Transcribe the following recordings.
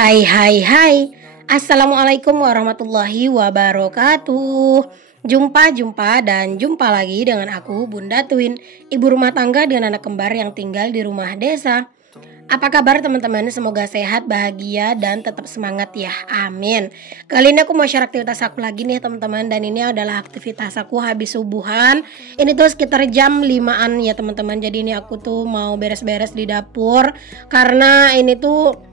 Hai hai hai. Assalamualaikum warahmatullahi wabarakatuh. Jumpa lagi dengan aku Bunda Twin, ibu rumah tangga dengan anak kembar yang tinggal di rumah desa. Apa kabar teman-teman? Semoga sehat, bahagia, dan tetap semangat ya. Amin. Kali ini aku mau share aktivitas aku lagi nih teman-teman. Dan ini adalah aktivitas aku habis subuhan. Ini tuh sekitar jam 5-an ya teman-teman. Jadi ini aku tuh mau beres-beres di dapur. Karena ini tuh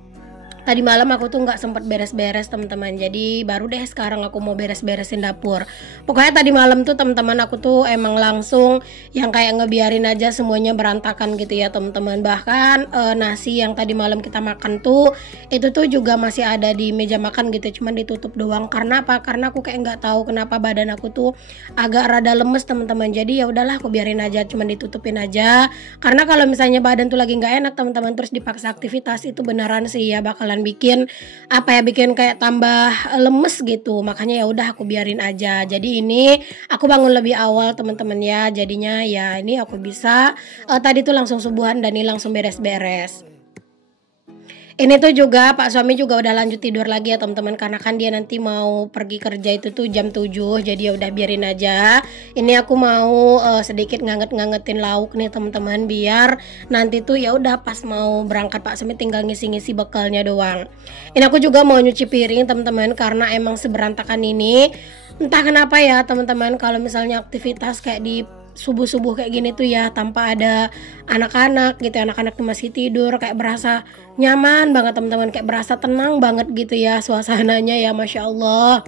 tadi malam aku tuh nggak sempet beres-beres teman-teman. Jadi baru deh sekarang aku mau beres-beresin dapur. Pokoknya tadi malam tuh teman-teman aku tuh emang langsung yang kayak ngebiarin aja semuanya berantakan gitu ya teman-teman. Bahkan nasi yang tadi malam kita makan tuh itu tuh juga masih ada di meja makan gitu. Cuman ditutup doang. Karena apa? Karena aku kayak nggak tahu kenapa badan aku tuh agak rada lemes teman-teman. Jadi ya udahlah aku biarin aja, cuman ditutupin aja. Karena kalau misalnya badan tuh lagi nggak enak teman-teman terus dipaksa aktivitas itu beneran sih ya bakalan bikin kayak tambah lemes gitu. Makanya ya udah aku biarin aja. Jadi ini aku bangun lebih awal teman-teman ya. Jadinya ya ini aku bisa tadi tuh langsung subuhan dan ini langsung beres-beres. Ini tuh juga Pak suami juga udah lanjut tidur lagi ya teman-teman, karena kan dia nanti mau pergi kerja itu tuh jam 7. Jadi ya udah biarin aja. Ini aku mau sedikit ngangetin lauk nih teman-teman, biar nanti tuh ya udah pas mau berangkat Pak suami tinggal ngisi-ngisi bekalnya doang. Ini aku juga mau nyuci piring teman-teman, karena emang seberantakan ini. Entah kenapa ya teman-teman, kalau misalnya aktivitas kayak di subuh-subuh kayak gini tuh ya tanpa ada anak-anak gitu, anak-anak tuh masih tidur, kayak berasa nyaman banget teman-teman, kayak berasa tenang banget gitu ya suasananya ya, Masya Allah.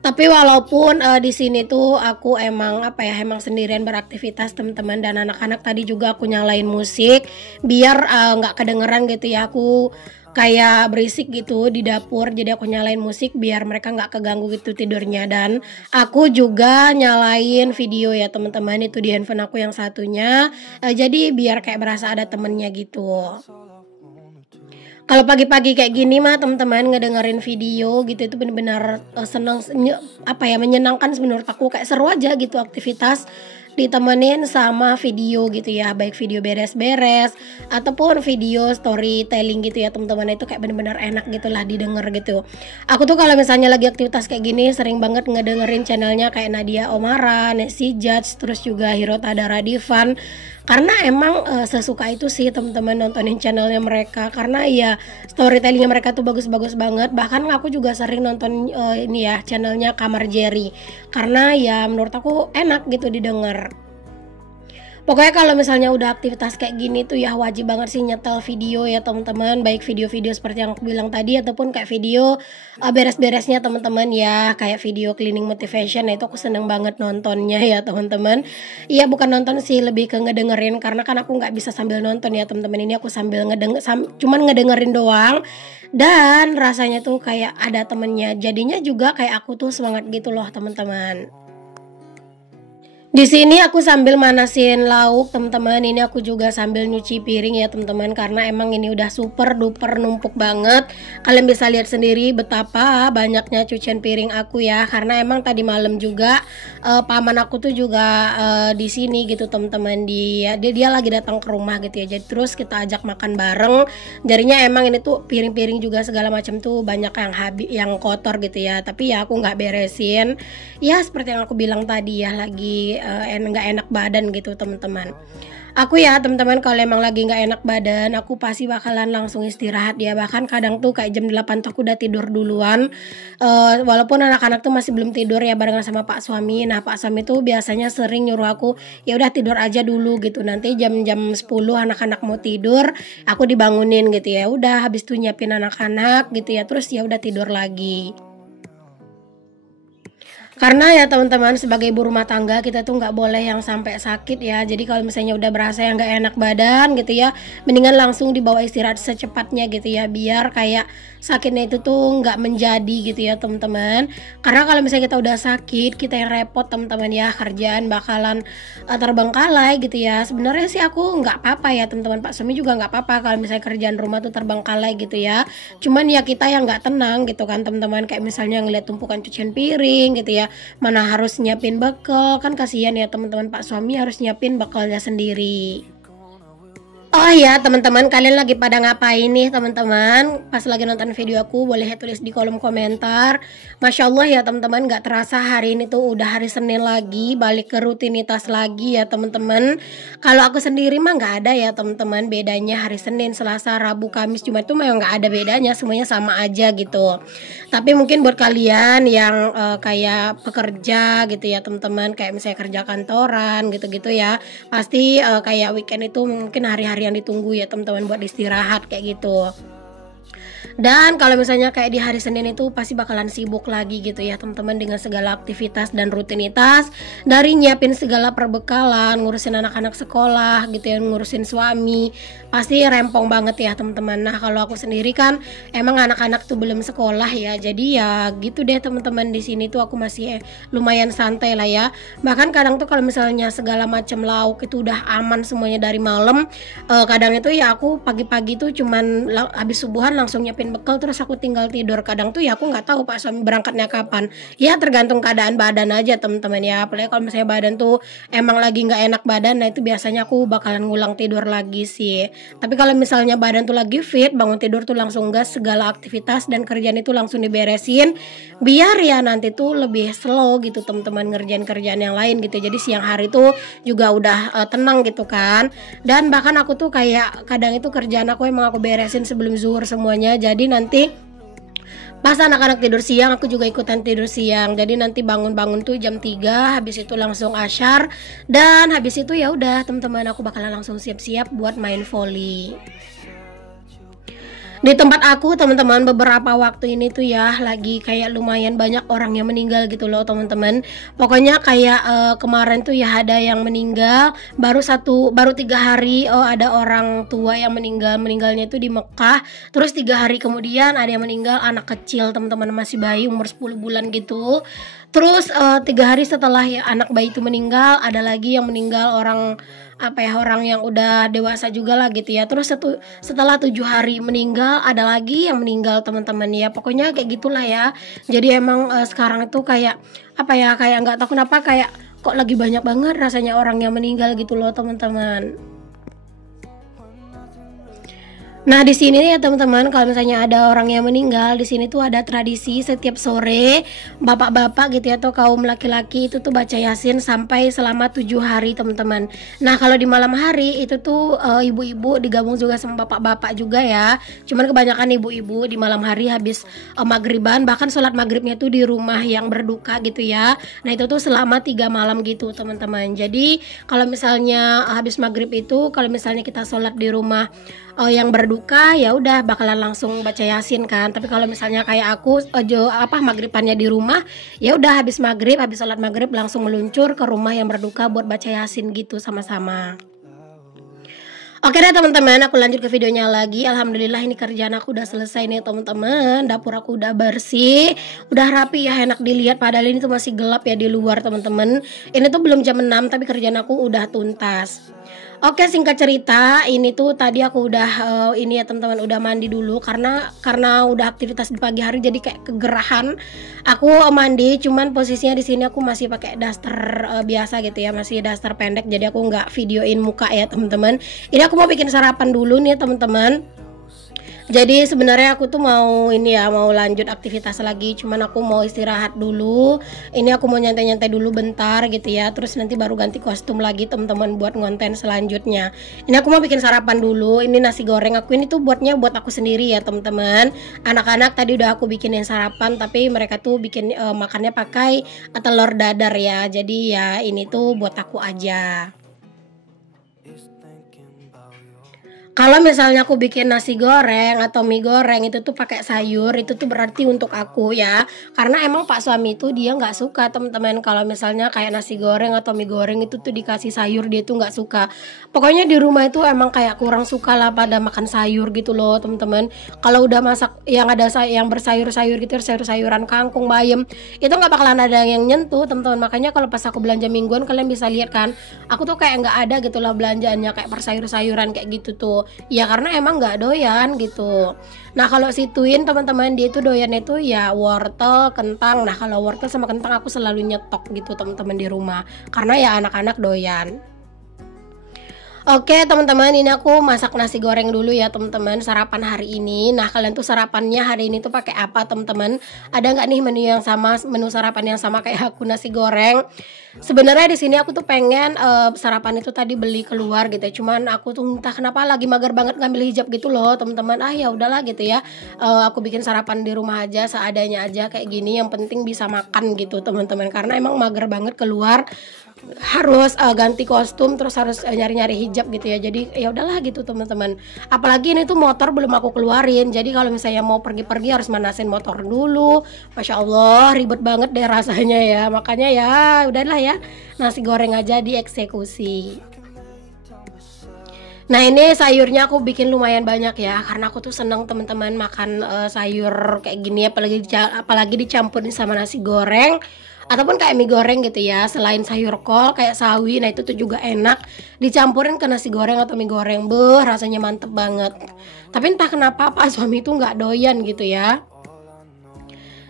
Tapi walaupun di sini tuh aku emang emang sendirian beraktivitas teman-teman, dan anak-anak tadi juga aku nyalain musik biar nggak kedengeran gitu ya, aku kayak berisik gitu di dapur. Jadi aku nyalain musik biar mereka nggak keganggu gitu tidurnya. Dan aku juga nyalain video ya teman-teman, itu di handphone aku yang satunya, jadi biar kayak berasa ada temennya gitu. Kalau pagi-pagi kayak gini mah teman-teman ngedengerin video gitu itu benar-benar menyenangkan menurut aku, kayak seru aja gitu aktivitas ditemenin sama video gitu ya, baik video beres-beres ataupun video storytelling gitu ya teman-teman. Itu kayak benar-benar enak gitulah didengar gitu. Aku tuh kalau misalnya lagi aktivitas kayak gini sering banget ngedengerin channelnya kayak Nadia Omara, Nancy Judge, terus juga Hirota Daradivan. Karena emang sesuka itu sih teman-teman nontonin channelnya mereka, karena ya storytellingnya mereka tuh bagus-bagus banget. Bahkan aku juga sering nonton ini ya channelnya Kamar Jerry, karena ya menurut aku enak gitu didengar. Pokoknya kalau misalnya udah aktivitas kayak gini tuh ya wajib banget sih nyetel video ya teman-teman, baik video-video seperti yang aku bilang tadi ataupun kayak video beres-beresnya teman-teman ya, kayak video cleaning motivation. Nah itu aku seneng banget nontonnya ya teman-teman. Iya bukan nonton sih, lebih ke ngedengerin, karena kan aku nggak bisa sambil nonton ya teman-teman. Ini aku sambil cuman ngedengerin doang, dan rasanya tuh kayak ada temennya. Jadinya juga kayak aku tuh semangat gitu loh teman-teman. Di sini aku sambil manasin lauk teman-teman. Ini aku juga sambil nyuci piring ya teman-teman, karena emang ini udah super duper numpuk banget. Kalian bisa lihat sendiri betapa banyaknya cucian piring aku ya, karena emang tadi malam juga paman aku tuh juga di sini gitu teman-teman. Dia lagi datang ke rumah gitu ya. Jadi terus kita ajak makan bareng. Jadinya emang ini tuh piring-piring juga segala macam tuh banyak yang kotor gitu ya. Tapi ya aku nggak beresin. Ya seperti yang aku bilang tadi ya, lagi nggak enak badan gitu teman-teman. Aku ya teman-teman kalau emang lagi nggak enak badan, aku pasti bakalan langsung istirahat ya. Bahkan kadang tuh kayak jam 8 tuh aku udah tidur duluan, walaupun anak-anak tuh masih belum tidur ya, barengan sama Pak suami. Nah Pak suami tuh biasanya sering nyuruh aku ya udah tidur aja dulu gitu, nanti jam 10 anak-anak mau tidur aku dibangunin gitu ya. Udah habis tuh nyiapin anak-anak gitu ya, terus ya udah tidur lagi. Karena ya teman-teman sebagai ibu rumah tangga kita tuh nggak boleh yang sampai sakit ya. Jadi kalau misalnya udah berasa yang nggak enak badan gitu ya, mendingan langsung dibawa istirahat secepatnya gitu ya, biar kayak sakitnya itu tuh nggak menjadi gitu ya teman-teman. Karena kalau misalnya kita udah sakit, kita yang repot teman-teman ya, kerjaan bakalan terbengkalai gitu ya. Sebenarnya sih aku nggak apa-apa ya teman-teman, Pak suami juga nggak apa-apa kalau misalnya kerjaan rumah tuh terbengkalai gitu ya. Cuman ya kita yang nggak tenang gitu kan teman-teman, kayak misalnya ngeliat tumpukan cucian piring gitu ya, mana harus nyiapin bekal, kan kasihan ya teman-teman, Pak suami harus nyiapin bekalnya sendiri. Oh ya teman-teman, kalian lagi pada ngapain nih teman-teman? Pas lagi nonton video aku boleh tulis di kolom komentar. Masya Allah ya teman-teman, gak terasa hari ini tuh udah hari Senin lagi, balik ke rutinitas lagi ya teman-teman. Kalau aku sendiri mah gak ada ya teman-teman, bedanya hari Senin, Selasa, Rabu, Kamis, Jumat tuh memang gak ada bedanya, semuanya sama aja gitu. Tapi mungkin buat kalian yang kayak pekerja gitu ya teman-teman, kayak misalnya kerja kantoran gitu-gitu ya, pasti kayak weekend itu mungkin hari-hari yang ditunggu ya teman-teman buat istirahat kayak gitu. Dan kalau misalnya kayak di hari Senin itu pasti bakalan sibuk lagi gitu ya teman-teman, dengan segala aktivitas dan rutinitas, dari nyiapin segala perbekalan, ngurusin anak-anak sekolah gitu ya, ngurusin suami, pasti rempong banget ya teman-teman. Nah kalau aku sendiri kan emang anak-anak tuh belum sekolah ya, jadi ya gitu deh teman-teman. Di sini tuh aku masih lumayan santai lah ya. Bahkan kadang tuh kalau misalnya segala macam lauk itu udah aman semuanya dari malam, kadang itu ya aku pagi-pagi tuh cuman habis subuhan langsung nyiapin bekal terus aku tinggal tidur. Kadang tuh ya aku nggak tahu Pak suami berangkatnya kapan, ya tergantung keadaan badan aja teman-teman ya. Apalagi kalau misalnya badan tuh emang lagi nggak enak badan, nah itu biasanya aku bakalan ngulang tidur lagi sih. Tapi kalau misalnya badan tuh lagi fit, bangun tidur tuh langsung gas, segala aktivitas dan kerjaan itu langsung diberesin, biar ya nanti tuh lebih slow gitu teman-teman ngerjain kerjaan yang lain gitu. Jadi siang hari tuh juga udah tenang gitu kan. Dan bahkan aku tuh kayak kadang itu kerjaan aku emang aku beresin sebelum zuhur semuanya, jadi nanti pas anak-anak tidur siang aku juga ikutan tidur siang. Jadi nanti bangun-bangun tuh jam 3, habis itu langsung asyar, dan habis itu ya udah teman-teman aku bakalan langsung siap-siap buat main volley. Di tempat aku teman-teman beberapa waktu ini tuh ya lagi kayak lumayan banyak orang yang meninggal gitu loh teman-teman. Pokoknya kayak kemarin tuh ya ada yang meninggal baru 3 hari. Ada orang tua yang meninggalnya itu di Mekah. Terus 3 hari kemudian ada yang meninggal anak kecil teman-teman, masih bayi umur 10 bulan gitu. Terus 3 hari setelah ya anak bayi itu meninggal, ada lagi yang meninggal orang orang yang udah dewasa juga lah gitu ya. Terus setelah 7 hari meninggal ada lagi yang meninggal teman-teman ya. Pokoknya kayak gitulah ya. Jadi emang sekarang itu kayak kayak nggak tahu kenapa kayak kok lagi banyak banget rasanya orang yang meninggal gitu loh teman-teman. Nah di sini ya teman-teman, kalau misalnya ada orang yang meninggal di sini tuh ada tradisi setiap sore bapak-bapak gitu ya atau kaum laki-laki itu tuh baca yasin sampai selama 7 hari teman-teman. Nah kalau di malam hari itu tuh ibu-ibu digabung juga sama bapak-bapak juga ya. Cuman kebanyakan ibu-ibu di malam hari habis maghriban, bahkan sholat maghribnya tuh di rumah yang berduka gitu ya. Nah itu tuh selama 3 malam gitu teman-teman. Jadi kalau misalnya habis maghrib itu, kalau misalnya kita sholat di rumah yang berduka ya udah bakalan langsung baca yasin kan. Tapi kalau misalnya kayak aku maghribannya di rumah, ya udah habis maghrib, habis sholat maghrib langsung meluncur ke rumah yang berduka buat baca yasin gitu sama-sama. Oke deh teman-teman, aku lanjut ke videonya lagi. Alhamdulillah ini kerjaan aku udah selesai nih teman-teman. Dapur aku udah bersih, udah rapi ya, enak dilihat. Padahal ini tuh masih gelap ya di luar teman-teman. Ini tuh belum jam 6 tapi kerjaan aku udah tuntas. Oke, singkat cerita, ini tuh tadi aku udah ini ya teman-teman, udah mandi dulu karena udah aktivitas di pagi hari jadi kayak kegerahan. Aku mandi, cuman posisinya di sini aku masih pakai daster biasa gitu ya, masih daster pendek, jadi aku nggak videoin muka ya teman-teman. Ini aku mau bikin sarapan dulu nih teman-teman. Jadi sebenarnya aku tuh mau lanjut aktivitas lagi, cuman aku mau istirahat dulu. Ini aku mau nyantai-nyantai dulu bentar gitu ya. Terus nanti baru ganti kostum lagi teman-teman buat konten selanjutnya. Ini aku mau bikin sarapan dulu. Ini nasi goreng aku ini tuh buat aku sendiri ya teman-teman. Anak-anak tadi udah aku bikinin sarapan, tapi mereka tuh bikin makannya pakai telur dadar ya. Jadi ya ini tuh buat aku aja. Kalau misalnya aku bikin nasi goreng atau mie goreng itu tuh pakai sayur, itu tuh berarti untuk aku ya. Karena emang Pak suami itu dia nggak suka teman-teman kalau misalnya kayak nasi goreng atau mie goreng itu tuh dikasih sayur, dia tuh nggak suka. Pokoknya di rumah itu emang kayak kurang suka lah pada makan sayur gitu loh teman-teman. Kalau udah masak yang ada yang bersayur-sayur gitu, sayur-sayuran kangkung, bayam, itu nggak bakalan ada yang nyentuh teman-teman. Makanya kalau pas aku belanja mingguan kalian bisa lihat kan, aku tuh kayak nggak ada gitu loh belanjaannya kayak sayur-sayuran kayak gitu tuh. Ya karena emang nggak doyan gitu. Nah kalau si Twin teman-teman, dia itu doyan itu ya wortel, kentang. Nah kalau wortel sama kentang aku selalu nyetok gitu teman-teman di rumah, karena ya anak-anak doyan. Oke teman-teman, ini aku masak nasi goreng dulu ya teman-teman, sarapan hari ini. Nah kalian tuh sarapannya hari ini tuh pakai apa teman-teman? Ada nggak nih menu yang sama, menu sarapan yang sama kayak aku, nasi goreng? Sebenarnya di sini aku tuh pengen sarapan itu tadi beli keluar gitu ya. Cuman aku tuh entah kenapa lagi mager banget ngambil hijab gitu loh teman-teman. Ah ya udahlah gitu ya. Aku bikin sarapan di rumah aja seadanya aja kayak gini. Yang penting bisa makan gitu teman-teman. Karena emang mager banget keluar, harus ganti kostum, terus harus nyari-nyari hijab gitu ya. Jadi ya udahlah gitu teman-teman. Apalagi ini tuh motor belum aku keluarin. Jadi kalau misalnya mau pergi-pergi harus manasin motor dulu. Masya Allah ribet banget deh rasanya ya. Makanya ya udahlah ya, nasi goreng aja dieksekusi. Nah ini sayurnya aku bikin lumayan banyak ya, karena aku tuh seneng teman-teman makan sayur kayak gini, apalagi dicampurin sama nasi goreng ataupun kayak mie goreng gitu ya. Selain sayur kol kayak sawi, nah itu tuh juga enak dicampurin ke nasi goreng atau mie goreng, rasanya mantep banget. Tapi entah kenapa pak suami itu nggak doyan gitu ya.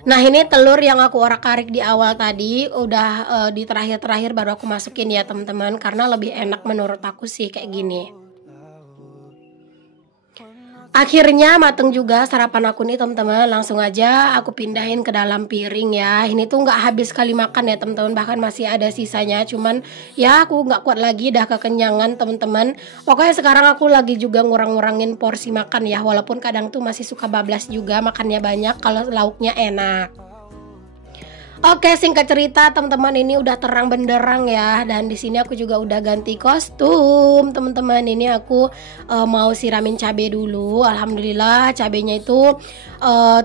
Nah ini telur yang aku orak-arik di awal tadi udah di terakhir-terakhir baru aku masukin ya teman-teman, karena lebih enak menurut aku sih kayak gini. Akhirnya mateng juga sarapan aku nih teman-teman. Langsung aja aku pindahin ke dalam piring ya. Ini tuh nggak habis sekali makan ya teman-teman, bahkan masih ada sisanya. Cuman ya aku nggak kuat lagi, dah kekenyangan teman-teman. Pokoknya sekarang aku lagi juga ngurang-ngurangin porsi makan ya. Walaupun kadang tuh masih suka bablas juga, makannya banyak kalau lauknya enak. Oke, singkat cerita teman-teman, ini udah terang benderang ya, dan di sini aku juga udah ganti kostum teman-teman. Ini aku mau siramin cabai dulu. Alhamdulillah cabainya itu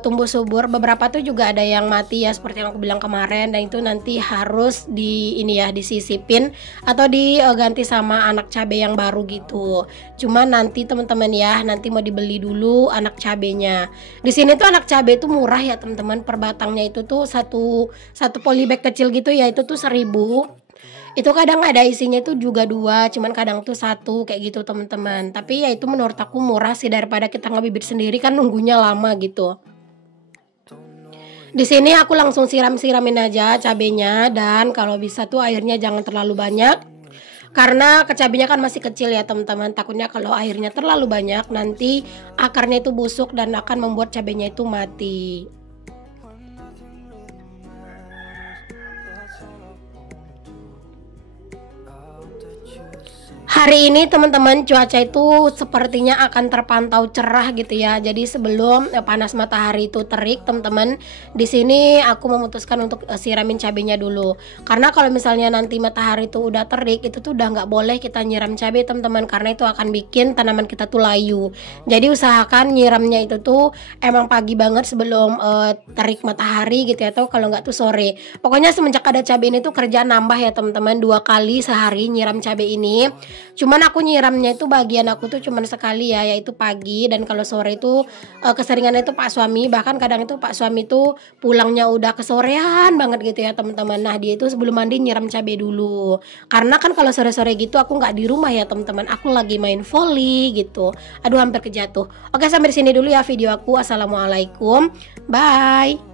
tumbuh subur. Beberapa tuh juga ada yang mati ya, seperti yang aku bilang kemarin, dan itu nanti harus di ini ya, disisipin atau diganti sama anak cabai yang baru gitu. Cuman nanti teman-teman ya, nanti mau dibeli dulu anak cabainya. Di sini tuh anak cabai itu murah ya teman-teman, per batangnya itu tuh satu polybag kecil gitu ya, itu tuh 1.000. Itu kadang ada isinya itu juga 2, cuman kadang tuh 1 kayak gitu teman-teman. Tapi ya itu menurut aku murah sih, daripada kita ngebibit sendiri kan nunggunya lama gitu. Di sini aku langsung siramin aja cabenya, dan kalau bisa tuh airnya jangan terlalu banyak. Karena cabenya kan masih kecil ya teman-teman. Takutnya kalau airnya terlalu banyak nanti akarnya itu busuk dan akan membuat cabenya itu mati. Hari ini teman-teman cuaca itu sepertinya akan terpantau cerah gitu ya. Jadi sebelum panas matahari itu terik teman-teman, di sini aku memutuskan untuk siramin cabenya dulu. Karena kalau misalnya nanti matahari itu udah terik, itu tuh udah nggak boleh kita nyiram cabai teman-teman, karena itu akan bikin tanaman kita tuh layu. Jadi usahakan nyiramnya itu tuh emang pagi banget sebelum terik matahari gitu ya, atau kalau nggak tuh sore. Pokoknya semenjak ada cabai ini tuh kerjaan nambah ya teman-teman, 2 kali sehari nyiram cabai ini. Cuman aku nyiramnya itu bagian aku tuh cuman sekali ya, yaitu pagi, dan kalau sore itu keseringannya itu Pak suami. Bahkan kadang itu Pak suami itu pulangnya udah kesorean banget gitu ya teman-teman. Nah dia itu sebelum mandi nyiram cabai dulu, karena kan kalau sore-sore gitu aku nggak di rumah ya teman-teman, aku lagi main volley gitu. Aduh hampir kejatuh. Oke, sampai di sini dulu ya video aku. Assalamualaikum, bye.